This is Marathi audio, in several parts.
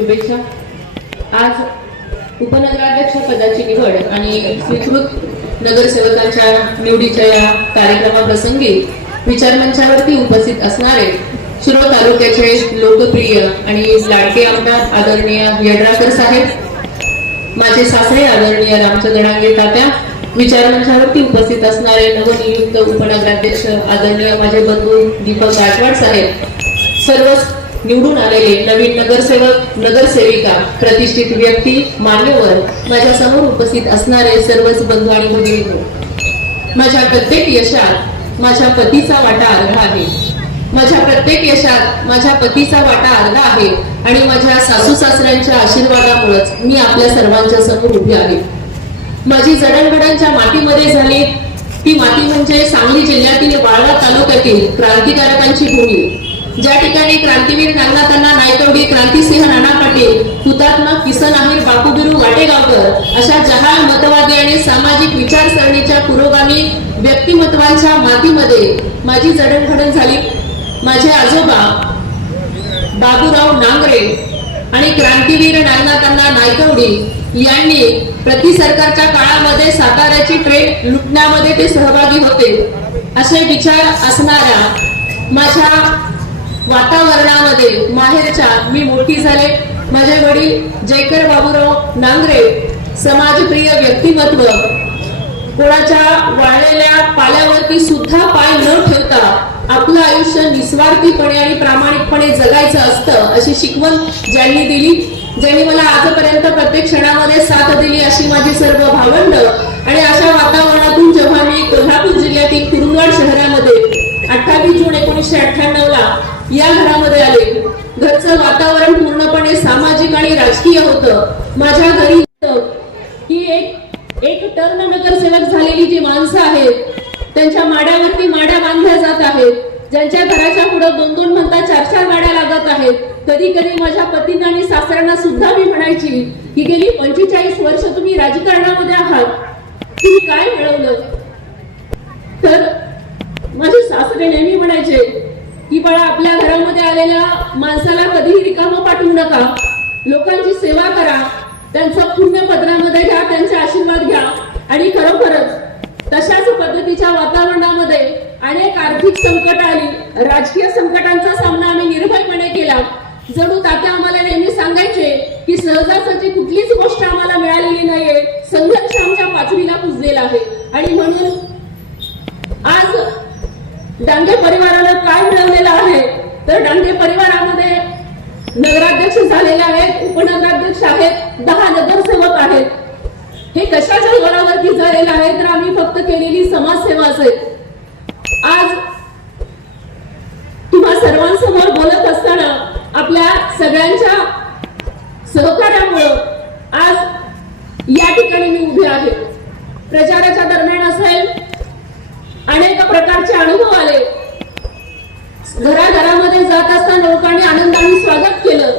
शुभेच्छा. आज उपनगराध्यक्ष पदाची निवड आणि स्वीकृत नगरसेवकांच्या निवडीच्या या कार्यक्रमाप्रसंगी विचारमंचावरती उपस्थित असणारे शिरोळ तालुक्याचे लोकप्रिय आणि लाडके आमदार आदरणीय यड्राकर साहेब माझे सासरे आदरणीय रामचंद्रांगे तात्या विचारमंचावरती उपस्थित असणारे नवनियुक्त उपनगराध्यक्ष आदरणीय माझे बंधू दीपक गायकवाड साहेब सर्व निवडून आलेले नवीन नगरसेवक नगरसेविका प्रतिष्ठित व्यक्ती मान्यवर माझ्यासमोर उपस्थित असणारे सर्वच बंधू आणि भगिनी माझ्या प्रत्येक यशात माझ्या पतीचा वाटा अर्धा आहे. माझ्या प्रत्येक यशात माझ्या पतीचा वाटा अर्धा आहे आणि माझ्या सासू सासऱ्यांच्या आशीर्वादामुळेच मी आपल्या सर्वांच्या समोर उभी आहे. माझी जडणघडणच्या मातीमध्ये झाली. ती माती म्हणजे सांगली जिल्ह्यातील वाळवा तालुक्यातील क्रांतिकारकांची भूमी. ज्या ठिकाणी क्रांतीवीर नागनाथांना नायकवडी क्रांतीसिंह नाना पाटील हुतात्मा किसन आहेर बापूबिरू वाटेगावकर अशा जहाल मतवादी आणि सामाजिक विचारसरणीच्या पुरोगामी व्यक्तिमत्वांच्या मातीमध्ये माझी जडणघडण झाली. माझे आजोबा बाबूराव नांगरे आणि क्रांतीवीर नागनाथांना नायकवडी यांनी प्रति सरकारच्या काळामध्ये साताऱ्याची ट्रेन लुटण्यामध्ये ते सहभागी होते. असे विचार असणाऱ्या माझ्या वातावरणामध्ये माहेरच्या मी मोठी झाले. माझे वडील जयकर बाबूराव नांगरे समाजप्रिय व्यक्तिमत्व. कोणाच्या वाळलेल्या पाल्यावरती सुद्धा पाय न ठेवता आपलं आयुष्य निस्वार्थीपणे आणि प्रामाणिकपणे जगायचं असतं अशी शिकवण ज्यांनी दिली ज्यांनी मला आजपर्यंत प्रत्येक क्षणामध्ये साथ दिली अशी माझी सर्व भावंड. आणि अशा वातावरणातून जेव्हा मी कोल्हापूर जिल्ह्यातील कुरुंदवाड शहरामध्ये अठ्ठावीस जून एकोणीसशे अठ्ठ्याण्णव ला या घरामध्ये आले. घरचं वातावरण पूर्णपणे सामाजिक आणि राजकीय होतं. माझ्या घरी ही एक एक टर्न नगरसेवक झालेली जी माणसं आहेत त्यांच्या माड्यावरती माड्या बांधल्या जात आहेत. ज्यांच्या घराच्या पुढे दोन दोन म्हणता चार चार माड्या लागत आहेत. कधी कधी माझ्या पतींना आणि सासऱ्यांना सुद्धा मी म्हणायची की गेली पंचेचाळीस वर्ष तुम्ही राजकारणामध्ये आहात. तुम्ही काय मिळवलं? तर माझे सासरे नेहमी म्हणायचे की बाळा आपल्या घरामध्ये आलेल्या माणसाला कधीही रिकामं पाठवू नका. लोकांची सेवा करा. त्यांचं पुण्य पत्रामध्ये घ्या त्यांचे आशीर्वाद घ्या. आणि खरोखरच तशाच पद्धतीच्या वातावरणामध्ये अनेक आर्थिक संकट आली राजकीय संकटांचा सामना आम्ही निर्भयपणे केला. जणू तात्या आम्हाला नेहमी सांगायचे की सहजासहजी कुठलीच गोष्ट आम्हाला मिळालेली नाहीये. संघर्ष आमच्या पाचवीला पुजलेला आहे. आणि म्हणून डांगे परिवारानं काय मिळवलेलं आहे? तर डांगे परिवारामध्ये नगराध्यक्ष झालेले आहेत उपनगराध्यक्ष आहेत दहा नगरसेवक आहेत. हे कशाच्या जोरावरती झालेलं आहे? तर आम्ही फक्त केलेली समाजसेवा असेल. आज तुम्हा सर्वांसमोर बोलत असताना आपल्या सगळ्यांच्या सहकार्यामुळं आज या ठिकाणी मी उभी आहे. प्रचाराच्या दरम्यान असेल अनेक प्रकारचे अनुभव आले. घराघरामध्ये जात असताना लोकांनी आनंदाने स्वागत केलं.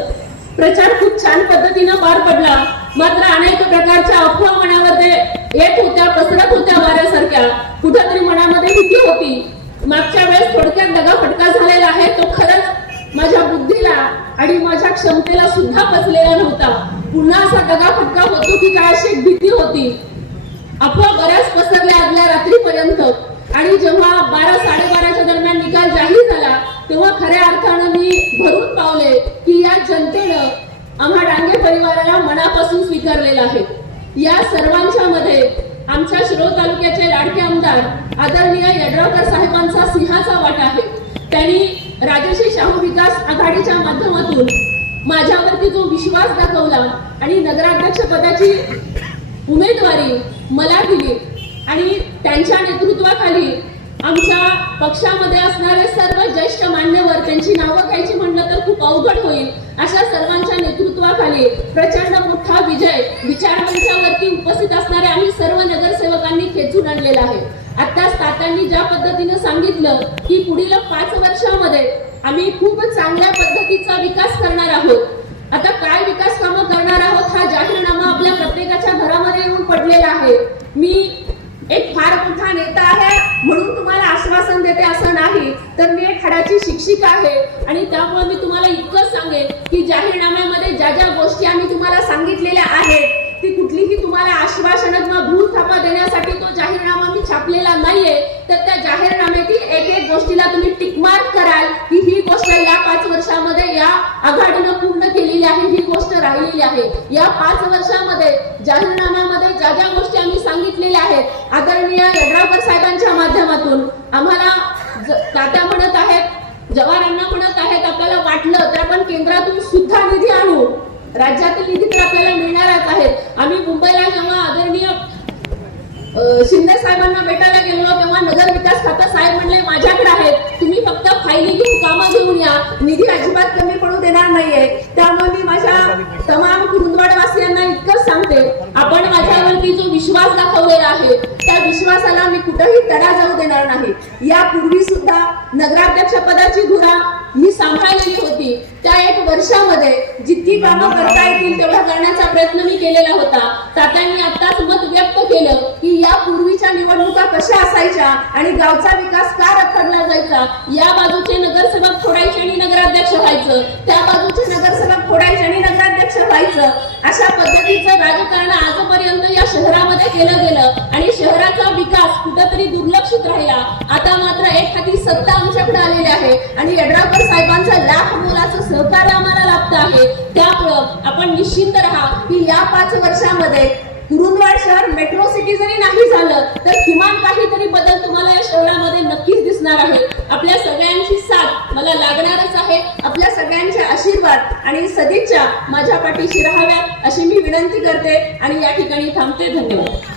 प्रचार खूप छान पद्धतीनं पार पडला. मात्र अनेक प्रकारच्या अफवा मनामध्ये येत होत्या पसरत होत्या वाऱ्यासारख्या. कुठेतरी मनामध्ये भीती होती. मागच्या वेळेस थोडक्यात दगाफटका झालेला आहे. तो खरंच माझ्या बुद्धीला आणि माझ्या क्षमतेला सुद्धा पचलेला नव्हता. पुन्हा असा दगाफटका होतो की काय अशी एक भीती होती. अफवा बऱ्याच पसरल्या आदल्या रात्रीपर्यंत. आणि जेव्हा बारा साडेबाराच्या दरम्यान निकाल जाहीर झाला तेव्हा खऱ्या अर्थानं मी भरून पावले की या जनतेनं आम्हा डांगे परिवाराला मनापासून स्वीकारलेलं आहे. या सर्वांच्या मध्ये आमच्या शिरोळ तालुक्याचे लाडके आमदार आदरणीय यड्रावकर साहेबांचा सिंहाचा वाटा आहे. त्यांनी राजश्री शाहू विकास आघाडीच्या माध्यमातून माझ्यावरती जो विश्वास दाखवला आणि नगराध्यक्ष पदाची उमेदवारी मला दिली आणि त्यांच्या नेतृत्वाखाली आमच्या पक्षामध्ये असणारे सर्व ज्येष्ठ मान्यवर त्यांची नावं घ्यायची म्हणलं तर खूप अवघड होईल. अशा सर्वांच्या नेतृत्वाखाली प्रचंड मोठा विजय विचारमंचावरती उपस्थित असणारे आम्ही सर्व नगरसेवकांनी खेचून आणलेला आहे. आताच तात्यांनी ज्या पद्धतीनं सांगितलं की पुढील पाच वर्षामध्ये आम्ही खूप चांगल्या पद्धतीचा विकास करणार आहोत. आता काय विकास कामं करणार आहोत हा जाहीरनामा आपल्या प्रत्येकाच्या घरामध्ये येऊन पडलेला आहे. मी एक फार मोठा नेता आहे म्हणून तुम्हाला आश्वासन देते असं नाही. तर मी एक खडाची शिक्षिका आहे आणि त्यामुळे मी तुम्हाला इतकंच सांगेन की जाहीरनाम्यामध्ये ज्या ज्या गोष्टी आम्ही तुम्हाला सांगितलेल्या आहेत ती कुठलीही तुम्हाला आश्वासन किंवा भूल थापा देण्यासाठी तो जाहीरनामा मी छापलेला नाहीये. तर त्या जाहीरनाम्यातील एक एक गोष्टीला तुम्ही टिकमार्क कराल की ही गोष्ट या पाच वर्षामध्ये या आघाडीनं पूर्ण केलेली आहे ही राहिलेली आहे. या पाच वर्षामध्ये जाहीरनाम्यामध्ये ज्या ज्या गोष्टी आम्ही सांगितलेल्या आहेत आदरणीय येड्रावकर साहेबांच्या माध्यमातून आम्हाला तात्या म्हणत आहेत जवारांना म्हणत आहेत आपल्याला वाटलं तर आपण केंद्रातून सुद्धा निधी आणू. राज्यातील निधी तर आपल्याला मिळणारच आहेत. आम्ही मुंबईला जेव्हा आदरणीय शिंदे साहेबांना भेटायला गेलो तेव्हा नगर विकास खातं साहेब म्हणले माझ्याकडे आहेत तुम्ही फक्त फायली घेऊन या निधी अजिबात कमी पडू देणार नाहीये. त्यामुळे मी माझ्या तमाम कुरुंदवाडवासियांना इतकंच सांगते आपण माझ्यावरती जो विश्वास दाखवलेला आहे त्या विश्वासाला मी कुठेही तडा जाऊ देणार नाही. यापूर्वी सुद्धा नगराध्यक्ष पदाची धुरा मी सांभाळलेली होती. त्या एक वर्षामध्ये जितकी कामं करता येतील तेवढा करण्याचा प्रयत्न मी केलेला होता. तात्यांनी आत्ताच मत व्यक्त केलं की या गावच्या निवडणुका कशा असायच्या आणि गावचा विकास का रखडला जायचा या बाजूचे नगरसेवक फोडायचे आणि नगराध्यक्ष व्हायचं त्या बाजूचे नगरसेवक फोडायचे आणि नगराध्यक्ष व्हायचं अशा पद्धतीचं राजकारण आजपर्यंत या शहरामध्ये केलं गेलं. आणि शहराचा विकास कुठंतरी दुर्लक्षित राहिला. आता मात्र एक हाती सत्ता आमच्याकडे आलेली आहे आणि यड्रावकर साहेबांचा लाख मोलाचं सहकार्य आम्हाला लाभत आहे. त्यामुळं आपण निश्चिंत राहा की या पाच वर्षामध्ये कुरुंदवाड शहर मेट्रो सिटी जरी नाही झालं तर किमान काहीतरी बदल तुम्हाला या शहरामध्ये नक्कीच दिसणार आहे आपल्या सगळ्यांची साथ मला लागणारच आहे. आपल्या सगळ्यांचे आशीर्वाद आणि सदिच्छा माझ्या पाठीशी राहाव्यात अशी मी विनंती करते. आणि या ठिकाणी थांबते. धन्यवाद.